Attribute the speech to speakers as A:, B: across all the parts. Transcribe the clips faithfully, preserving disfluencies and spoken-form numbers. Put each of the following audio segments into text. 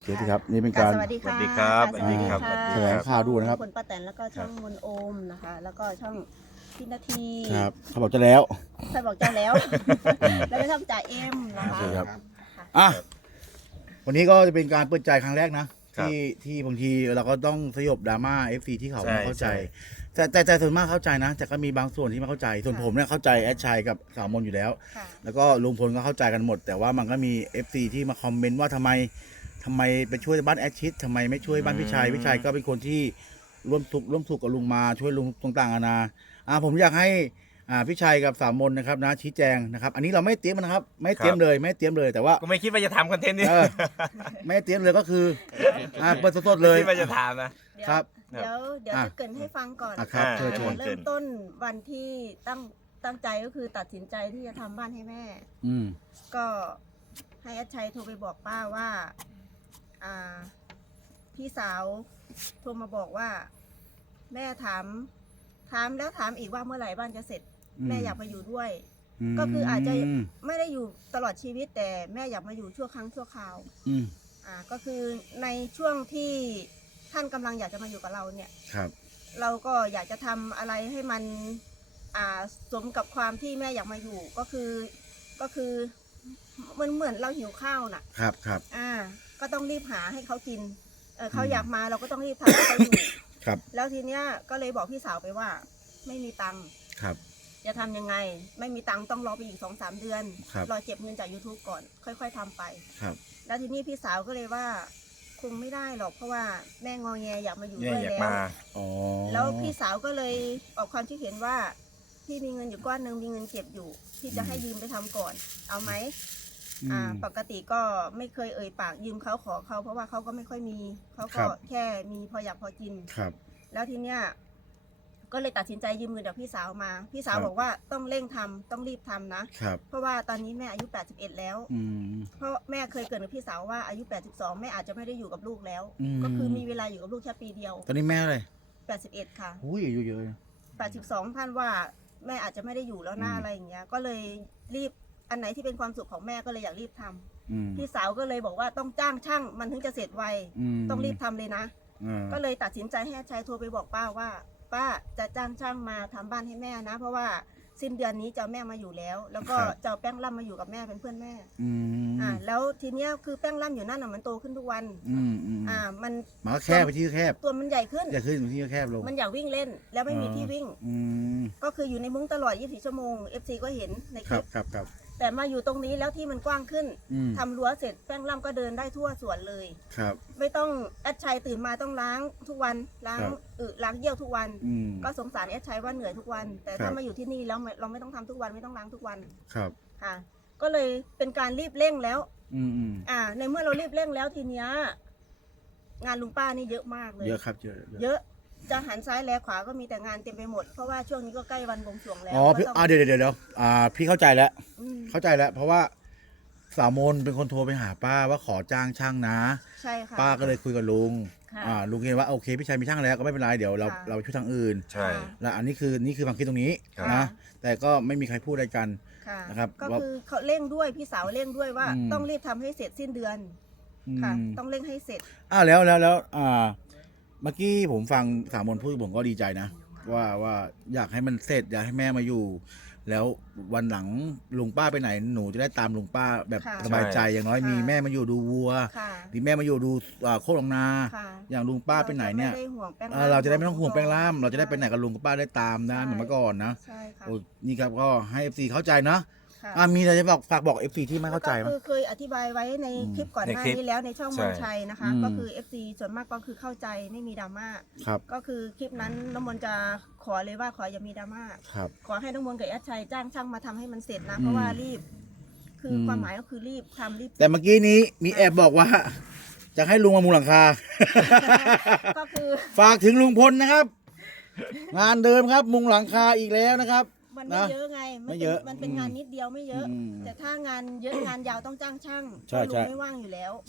A: สวัสดีครับนี่เป็นการ
B: สวัสดี
C: สวั
B: ค่ะ
C: สดีครับ
B: ส
C: สวั
B: วั
C: ส
B: ส
C: ดี
B: ดี
C: ครับ
B: ค่ะ
A: แถลงข่าวด่วนนะครับ
B: คุณป้าแตนแล้วก็ช่องมนโอมนะคะ แล้วก็ช่องพี่นาที
A: ครับเขาบอกจะแล้ว
B: ใครบอกเจ้าแล้ว แล้วก็ช่องจ่าเอ็มนะคะ
A: ครับอ่ะวันนี้ก็จะเป็นการเปิดใจครั้งแรกนะ
C: ครับ
A: ที่ที่บางทีเราก็ต้องสยบดราม่าเอฟซีที่เขา
C: ใช่
A: ไม่เข้าใจ
C: ใช่
A: แต่แต่แต่ส่วนมากเข้าใจนะ แต่ก็มีบางส่วนที่ไม่เข้าใจ ส่วนผมเนี่ยเข้าใจแอดชัยกับสาวมนอยู่แล้ว
B: ค่ะ
A: แล้วก็ลุงพลก็เข้าใจกันหมด แต่ว่ามันก็มี เอฟ ซี ที่มาคอมเมนต์ว่าทำไมทำไมไปช่วยบ้านแอดชิดทำไมไม่ช่วยบ้านพี่ชัยพี่ชัยก็เป็นคนที่ร่วมทุกข์ร่วมสุขกับลุงมาช่วยลุงต่างๆนานาอ่าผมอยากให้อ่าพี่ชัยกับสามมนนะครับนะชี้แจงนะครับ อันนี้เราไม่เตรียมนะครับ ไม่เตรียมเลยไม่เตรียมเลยแต่ว่า
C: ก็ไม่คิดว่าจะทำคอนเทนต์นี้
A: เออไม่เตรียมเลยก็คืออ่าเปิดสดๆเลย
C: คิดว่าจะถามนะ
B: เดี๋ยว
A: ครับ
B: เดี๋ยวเดี๋ยว
A: อ่ะ
B: จะเกรินให้ฟังก่อน
A: อ่ะครับ
C: อ่า
A: เชิญเชิญ
B: เริ่มต้นวันที่ตั้งตั้งใจก็คือตัดสินใจที่จะทำบ้านให้แม่
A: อืม
B: ก็ให้แอดชัยโทรไปบอกป้าว่าอ่าพี่สาวโทรมาบอกว่า แม่ถามถามแล้วถามอีกว่าเมื่อไหร่บ้านจะเสร็จ แม่อยากมาอยู่ด้วย ก็คืออาจจะ
A: ม
B: ไม่ได้อยู่ตลอดชีวิต แต่แม่อยากมาอยู่ชั่วครั้งชั่วคราว
A: อืม
B: อ่าก็คือในช่วงที่ท่านกำลังอยากจะมาอยู่กับเราเนี่ย
A: ครับ
B: เราก็อยากจะทำอะไรให้มันอ่าสมกับความที่แม่อยากมาอยู่ก็คือก็คือมันเหมือนเราหิวข้าวน่ะ
A: ครับครับ
B: อ่า ก็ต้องรีบหาให้เขากินเออเขา
A: อืม
B: อยากมาเราก็ต้องรีบทำให้เขาอยู่
A: ครับ
B: แล้วทีเนี้ยก็เลยบอกพี่สาวไปว่า ไม่มีตังค์
A: ครับ
B: จะทำยังไง ไม่มีตังค์ต้องรอไปอีกสองสามเดือน
A: ครับ
B: รอเก็บเงินจาก YouTube ก่อน ค่อยๆทำไป
A: ครับ
B: แล้วทีนี้พี่สาวก็เลยว่า คงไม่ได้หรอกเพราะว่าแม่งอแงอยากมาอยู่
C: เนี่
B: ด้วย ย
C: อยาก
B: แล้ว
C: มา
A: อ๋อ
B: แล้วพี่สาวก็เลยออกความคิดเห็นว่า พี่มีเงินอยู่ก้อนหนึ่งมีเงินเก็บอยู่พี่จะให้ยืมไปทำก่อน เอาไหม
A: อืม
B: อ่า ปกติก็ไม่เคยเอ่ยปากยืมเขาขอเขาเพราะว่าเขาก็ไม่ค่อยมีเขา
A: ครั
B: ก็
A: บ
B: แค่มีพออยากพอกิน
A: ครับ
B: แล้วทีเนี้ยก็เลยตัดสินใจยืมเงินจากพี่สาวมา พี่สาว
A: ครับ
B: บอกว่าต้องเร่งทำต้องรีบทำนะ
A: ครับ
B: เพราะว่าตอนนี้แม่อายุแปดสิบเอ็ดแล้ว
A: อืม
B: เพราะแม่เคยเกริดกับพี่สาวว่าอายุแปดสิบสองแม่อาจจะไม่ได้อยู่กับลูกแล้ว
A: อืม
B: ก็คือมีเวลาอยู่กับลูกแค่ปีเดียว
A: ตอนนี้แม่อะไร
B: แปดสิบเอ็ดค่ะ
A: อุ้ยอายุเยอะนะ
B: แปดสิบสองท่านว่าแม่อาจจะไม่ได้อยู่แล้วหน้า
A: อืม
B: อะไรอย่างเงี้ย ก็เลยรีบอันไหนที่เป็นความสุขของแม่ก็เลยอยากรีบทำ
A: อืม
B: พี่สาวก็เลยบอกว่าต้องจ้างช่างมันถึงจะเสร็จไว
A: ม
B: ต้องรีบทำเลยนะ
A: อ่า
B: ก็เลยตัดสินใจให้อาชัยโทรไปบอกป้าว่า ป้าจะจ้างช่างมาทำบ้านให้แม่นะ เพราะว่าสิ้นเดือนนี้จะเอาแม่มาอยู่แล้ว แล้วก็จะเอาแป้งล่ำมาอยู่กับแม่เป็นเพื่อนแม่
A: อืม
B: อ่าแล้วทีเนี้ยคือแป้งล่ำอยู่นั่นน่ะมันโตขึ้นทุกวัน
A: อืมอืม
B: อ่ามัน
A: มันก็แคบไปที่แคบ
B: ตัวมันใหญ่ขึ้น
A: อย่าขึ้นที่แคบลง
B: มันอยากวิ่งเล่น แล้วไม่มีที่วิ่ง
A: อืม
B: ก็คืออยู่ในมุ้งตลอดยี่สิบสี่ชั่วโมง เอฟ ซี ก็เห็นในค
A: ครั
B: ลิ
A: บ
B: ป
A: ครับครับ
B: แต่มาอยู่ตรงนี้แล้วที่มันกว้างขึ้น
A: อืม
B: ทำรั้วเสร็จแป้งล่ำก็เดินได้ทั่วสวนเลย
A: ครับ
B: ไม่ต้องแอดชัยตื่นมาต้องล้างทุกวันล้าง
A: ครับ
B: อึล้างเยี่ยวทุกวัน
A: อืม
B: ก็สงสารแอดชัยว่าเหนื่อยทุกวัน แต่
A: ครั
B: ถ้า
A: บ
B: มาอยู่ที่นี่แล้วไม่เราไม่ต้องทำทุกวันไม่ต้องล้างทุกวัน
A: ครับ
B: ค่ะ ก็เลยเป็นการรีบเร่งแล้ว
A: อืมอืม
B: อ่า ในเมื่อเรารีบเร่งแล้วทีเนี้ยงานลุงป้านี่เยอะมากเลย
A: เยอะครับเยอะ
B: เยอะจะหันซ้ายแลขวาก็มีแต่งานเต็มไปหมดเพราะว่าช่วงนี้ก็ใกล้วันบวงสรวงแล้ว
A: อ๋อพี่
B: ก็ต้ง
A: อ่าเดี๋ยวเดี๋ยวเดี๋ยวอ่าพี่เข้าใจแล้ว
B: อืม
A: เข้าใจแล้ว เพราะว่าสาวมนเป็นคนโทรไปหาป้าว่าขอจ้างช่างนะ
B: ใช่ค่ะ
A: ป้าก็เลยคุยกับลุง
B: ค่ะ
A: อ่าลุงเห็นว่าโอเคพี่ชายมีช่างแล้วก็ไม่เป็นไรเดี๋ยวเรา
B: ค่ะ
A: เราไปช่วยทางอื่น
C: ใช่
A: และอันนี้คือนี่คือความคิดตรงนี้
C: ครับ
A: นะแต่ก็ไม่มีใครพูดอะไรกัน
B: ค่ะ
A: นะครับ
B: ก็
A: ว่า
B: คือเขาเร่งด้วยพี่สาวเร่งด้วยว่า
A: อืม
B: ต้องรีบทำให้เสร็จสิ้นเดือนค่ะ
A: อืม
B: ต้องเร่งให้เสร็จ
A: อ่าแล้วแล้วแล้วอ่าเมื่อกี้ผมฟังสามมนพูดผมก็ดีใจนะ ว่าว่าอยากให้มันเสร็จอยากให้แม่มาอยู่ แล้ววันหลังลุงป้าไปไหนหนูจะได้ตามลุงป้าแบบ
B: ค่ะ
A: สบายใจอย่างน้อย
B: ค่ะ
A: มีแม่มาอยู่ดูวัว
B: ค่ะ
A: มีแม่มาอยู่ดูอ่าโคกหนองนา
B: ค่ะ
A: อย่างลุงป้าไปไหนเนี่ย
B: ราจะไม่ได้ห่วงแป้ง
A: เออเราจะได้ไม่ต้องห่วงแป้งล่ามเราจะได้ไปไหนกับลุงกับป้าได้ตามนะ
B: ใช่
A: เหมือนเมื่อก่อนนะ
B: ใช่ค่ะ
A: โอ้นี่ครับก็ให้เอฟซีเข้าใจนะ
B: ค่ะ
A: อ่ามีอะไรจะบอกฝากบอกเอฟซีที่ไม่เข้าใจไหม
B: แล้วก็คือเคยอธิบายไว้ใน
A: อืม
B: คลิปก่อนหน้า
C: ในคลิป
B: นี้แล้วในช่อง
C: ใช่
B: มนชัยนะคะ
A: อืม
B: ก็คือ เอฟ ซี ส่วนมากก็คือเข้าใจไม่มีดราม่า
A: ครับ
B: ก็คือคลิปนั้นน้ำมนต์จะขอเลยว่าขออย่ามีดราม่า
A: ครับ
B: ขอให้น้ำมนต์กับแอดชัยจ้างช่างมาทำให้มันเสร็จนะ
A: อืม
B: เพราะว่ารีบ คืออ
A: ม
B: ความหมายก็คือรีบทำรีบ
A: แต่เมื่อกี้นี้มีแอบบอกว่า จะให้ลุงมามุงหลังคา
B: ก็คือ
A: ฝากถึงลุงพลนะครับ งานเดิมครับ มุงหลังคาอีกแล้วนะครับ
B: มันไม่
A: นะ
B: เยอะไง
A: ไม่เยอะ
B: มันเป็น
A: อืม
B: งานนิดเดียวไม่เยอะ
A: อืม
B: แต่ถ้างานเยอะงานยาวต้องจ้างช่าง
A: ใช่
B: เพราะลุ
A: ใช่
B: งไม่ว่างอยู่แล้ว
A: ใช่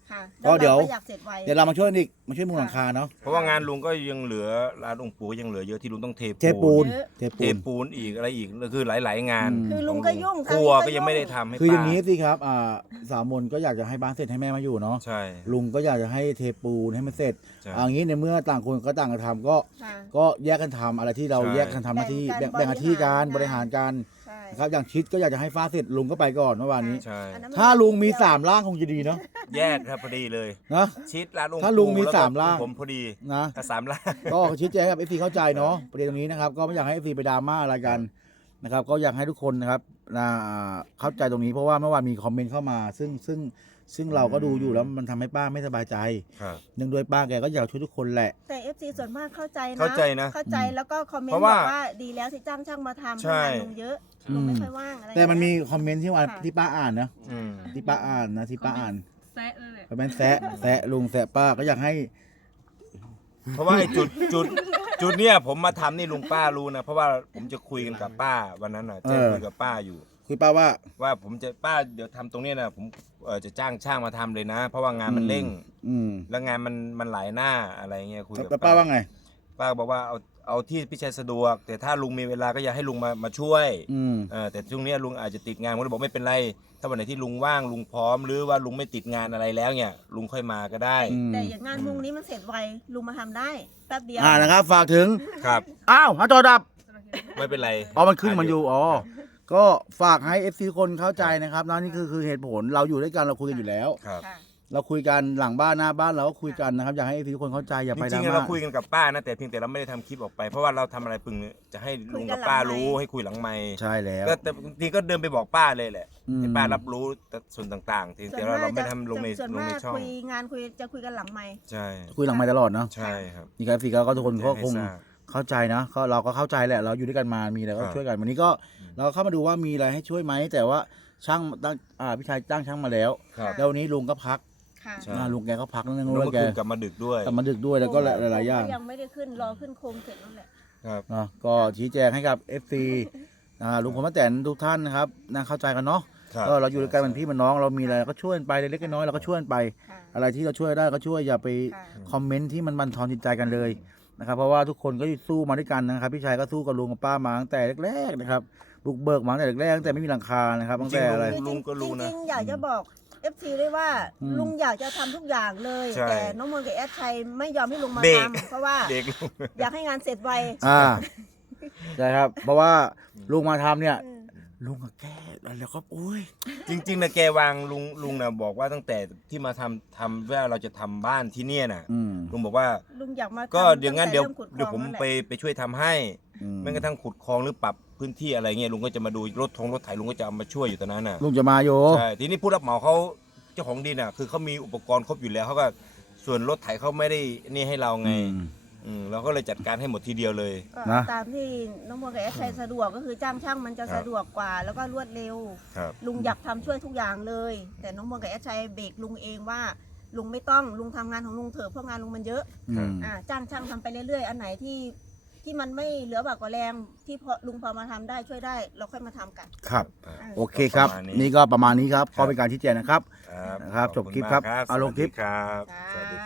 B: ค่ะ
A: ก็เดี๋ยว
B: ราอยากเสร็จไว
A: เดี๋ยวเรามาช่วยอีกมาช่วยมุงหลังคาเนาะ
C: เพราะว่างานลุงก็ยังเหลือร้านองค์ปู่ยังเหลือเยอะที่ลุงต้องเท
A: เทปูน
B: เยอะ
A: เท
C: เท
A: ปูน
C: ปูนอีกอะไรอีกคือหลาย ๆ งาน
A: อืม
B: คือลุงก็ยุ่ง
C: ครัว
B: ทางนี้
C: ก็ยังไม่ได้ทำให้
A: คืออย่าง
C: นี้
A: นี้สิครับอ่าสาวมนก็อยากจะให้บ้านเสร็จให้แม่มาอยู่เนาะ
C: ใช่
A: ลุงก็อยากจะให้เทปูนให้มันเสร็จ
C: ใช่
A: เอางี้ในเมื่อต่างคนก็ต่างกันทำก็
B: ค่ะ
A: ก็แยกกันทำอะไรที่เรา
C: ใช่
A: แยกกันทำหน้าที่
B: แบ่
A: แบ่ง
B: งกัน
A: แบ่งหน้าที่การ
B: บบ ริ
A: ริหา
B: หาร ร
A: กัน
B: ใช่
A: นะครับอย่างชิดก็อยากจะให้ฟ้าเสร็จลุงก็ไปก่อนเมื่อวานนี้
C: ใช่
B: อันนั้น
A: ถ้าลุงมีสามร่างคงจะดีเนาะ
C: แยกครับพอดีเลย
A: นะ
C: ชิดร้านองค์
A: ถ้าลุงมี
C: ปู่แวก็
A: สามร่าง
C: ผมพอดี
A: นะ
C: อ่ะสามล่าง
A: ก็ชี้แจงให้กับเอฟซีเข้าใจเนาะประเด็นตรงนี้นะครับก็ไม่อยากให้เอฟซีไปดราม่าอะไรกันนะครับก็อยากให้ทุกคนนะครับนะเข้าใจตรงนี้เพราะว่าเมื่อวานมีคอมเมนต์เข้ามา ซึ่งซึ่งซึ่งเราก็ดูอยู่แล้วมันทำให้ป้าไม่สบายใจ
C: ครับ
A: เนื่องด้วยป้าแกก็อยากช่วยทุกคนแหละ
B: แต่เอฟซีส่วนมากเข้าใจนะ
C: เข้าใจนะ
B: เข้าใจแล้วก็คอมเมน
C: เพ
B: ต์
C: ราะ
B: บ
C: ว่า
B: อกว่าดีแล้วที่จ้างช่างมาทำ
C: ใช่
B: ทำงานลุงเยอะลุงไม่ค่อยว่างอะไร
A: แต่มันมี
B: อย่างเงี้ย
A: คอมเมนต์ที่ว่า
B: ค่ะ
A: ที่ป้าอ่านนะ
C: อืม
A: ที่ป้าอ่านนะที่ป้าอ่าน
D: แซะเลยแหละ
A: คอมเมนต์แซะแซะลุงแซะป้าก็อยากให้
C: เพราะว่าไอ้จุดจุดจุดเนี้ยผมมาทำนี่ลุงป้ารู้นะเพราะว่าผมจะคุยกันกับป้าวันนั้นน่ะแจ้ง
A: เออ
C: คุยกับป้าอยู่
A: คุยป้าว่า
C: ว่าผมจะป้าเดี๋ยวทำตรงเนี้ยนะผมเออจะจ้างช่างมาทำเลยนะ เพราะว่างานมันเร่ง
A: อืม
C: แล้วงานมันมันหลายหน้าอะไรเงี้ยคุยกับ
A: แล้วป้าว่าไง
C: ป้าบอกว่าเอาเอาที่พี่ชัยสะดวก แต่ถ้าลุงมีเวลาก็อยากให้ลุงมามาช่วย
A: อืม
C: เออแต่ช่วงเนี้ยลุงอาจจะติดงานผมเลยบอกไม่เป็นไร ถ้าวันไหนที่ลุงว่างลุงพร้อม หรือว่าลุงไม่ติดงานอะไรแล้วเนี่ยลุงค่อยมาก็ได้
A: อืม
B: แต่อย่างงานมุงนี้มันเสร็จไวลุงมาทำได้แป๊บเดียว
A: อ่านะครับ ฝากถึง
C: ครับ
A: อ้าวหาจอดับ
C: ไม่เป็นไร
A: อ๋อ มันขึ้นมันอยู่ อ๋อ ก็ฝากให้ เอฟ ซี คนเข้าใจนะครับนะนี่คือคือเหตุผล เราอยู่ด้วยกันเราคุยกันอยู่แล้ว
C: ครับ
B: ค่ะ
A: เราคุยกันหลังบ้านหน้าบ้านเราก็คุยกันนะครับ อยากให้ เอฟ ซี ทุกคนเข้าใจอย่า
C: จ
A: ไปด
C: ริ
A: ราง
C: ๆ
A: ม่า
C: เราคุยกันกับป้านะแต่เพียงแต่เราไม่ได้ทำคลิปออกไป เพราะว่าเราทำอะไรปึงจะให้ลุงกับป้ารู้ให้คุยหลังไมค์
A: ใช่แล้ว
C: ก็แต่บางทีก็เดินไปบอกป้าเลยแหละ
A: อืม
C: ให้ป้ารับรู้ส่วนต่างๆเพียงแต่ว่าเราไม่ได้ทำลงใน
B: ส่วน
C: ลง
B: มา
C: ใน
B: ก
C: ช่อง
B: คุยงานคุยจะคุยกันหลังไมค์
C: ใช่
A: คุยหลังไม่ตลอดเนาะ
C: ใช่ครับ
A: นี่ครับ เอฟ ซี ก็ทุกคนก็
C: ให้
A: คง
C: ทราบ
A: เข้าใจนะก็เราก็เข้าใจแหละ เราอยู่ด้วยกันมา มีอะไรก็
C: ครับ
A: ช่วยกัน วันนี้ก็เราเข้ามาดูว่ามีอะไรให้ช่วยไหม แต่ว่าช่างตั้งอ่าพี่ชายจ้างช่างมาแล้ว
C: ครับ
A: แล้ววันนี้ลุงก็พัก
B: ค่ะ
C: ใช่
A: อ่าลุงแกก็พักนั่น
C: แล้ว
A: ด้ว
C: เมื่
A: ย
C: อ
A: แก
C: คืนกลับมาดึกด้วย
A: แต่มาดึกด้วยแล้วก็หลายๆอย่าง
B: ยังไม่ได้ขึ้นรอขึ้นโครงเสร็จนั่นแหละ
C: ครับ
A: เนาะก็ชี้แจงให้กับ เอฟ ซี อ่าลุงพลป้าแตนทุกท่านนะครับน่าเข้าใจกันเนาะ
C: ครับ
A: ก็เราอยู่ด้วยกันเป็นพี่เป็นน้องเรามีอะไรเราก็ช่วยกันไปเล็กๆน้อยๆเราก็ช่วยกันไป
B: ค่ะ
A: อะไรที่เราช่วยได้ก็ช่วยอย่าไป
B: ค่ะ
A: คอมเมนต์ที่มันบั่นทอนจิตใจกันเลยนะครับเพราะว่าทุกคนก็สู้มาด้วยกันนะครับพี่ชายก็สู้กับลุงกับป้ามาตั้งแต่แรกๆนะครับบุกเบิกมาตั้งแต่แรกๆตั้งแต่ไม่มีหลังคานะครับตั้งแต่อะไร
C: จริงๆ ลุงก็รู้นะ
B: จริงๆอยากจะบอกเอฟซีด้วยว่า
A: อืม
B: ลุงอยากจะทำทุกอย่างเลย
C: ใช่
B: แต่น้องมนต์กับแอดชัยไม่ยอมให้ลุงมา
C: เบรก
B: ทำเพราะว่า
C: เด็กลุง
B: อยากให้งานเสร็จไว
A: อ่าใช่ครับ เพราะว่าลุงมาทำเนี่ย
B: อืม
A: ลุงก็แก้แล้วก็โอ้ย
C: จริงๆนะแกวางลุงลุงนะบอกว่าตั้งแต่ที่มาทำทำว่าเราจะทำบ้านที่เนี่ยน่ะ
A: อืม
C: ลุงบอกว่า
B: ลุงอยากมา
C: ก็
B: ทำ
C: เดี๋ยวงั้น
B: ตั้
C: เดี๋ยว
B: แต่ริ่ขุ
C: เดี๋ยวผม
B: คลองนั่นแหละ
C: ไปไปช่วยทำให้
A: อืม
C: แม้กระทั่งขุดคลองหรือปรับพื้นที่อะไรเงี้ยลุงก็จะมาดูรถทงรถไถลุงก็จะเอามาช่วยอยู่ตอนนั้นน่ะ
A: ลุงจะมาอยู่
C: ใช่ทีนี้ผู้รับเหมาเขาเจ้าของดินอ่ะคือเขามีอุปกรณ์ครบอยู่แล้วเขาก็ส่วนรถไถเขาไม่ได้นี่ให้เราไง
A: อืม
C: อืมเราก็เลยจัดการให้หมดทีเดียวเลย
B: ก็
A: นะ
B: ตามที่น้องมนต์กับแอดชัยสะดวกก็คือจ้างช่างมันจะ
C: ครับ
B: สะดวกกว่า แล้วก็รวดเร็ว
C: ครับ
B: ลุงอยากทำช่วยทุกอย่างเลย แต่น้องมนต์กับแอดชัยเบรกลุงเองว่า ลุงไม่ต้องลุงทำงานของลุงเถอะเพราะงานลุงมันเยอะ
A: อืม
B: อ่าจ้างช่างทำไปเรื่อยๆ อันไหนที่ที่มันไม่เหลือบากกว่าแรงที่พอลุงพอมาทำได้ช่วยได้ เราค่อยมาทำกัน
A: ครับ
C: อ่า
A: โอเคครับ
C: ประมาณนี้
A: นี่ก็ประมาณนี้ครับ
C: ครั
A: ก็
C: บ
A: เป็นการชี้แจงนะครับ
C: ครับ
A: นะครับ
C: ขอ
A: จบคลิป
C: ณ
A: ครับ
C: มก
A: เอาลงคลิป
C: สวัสดีครับ
B: จ้า
C: สวัสดี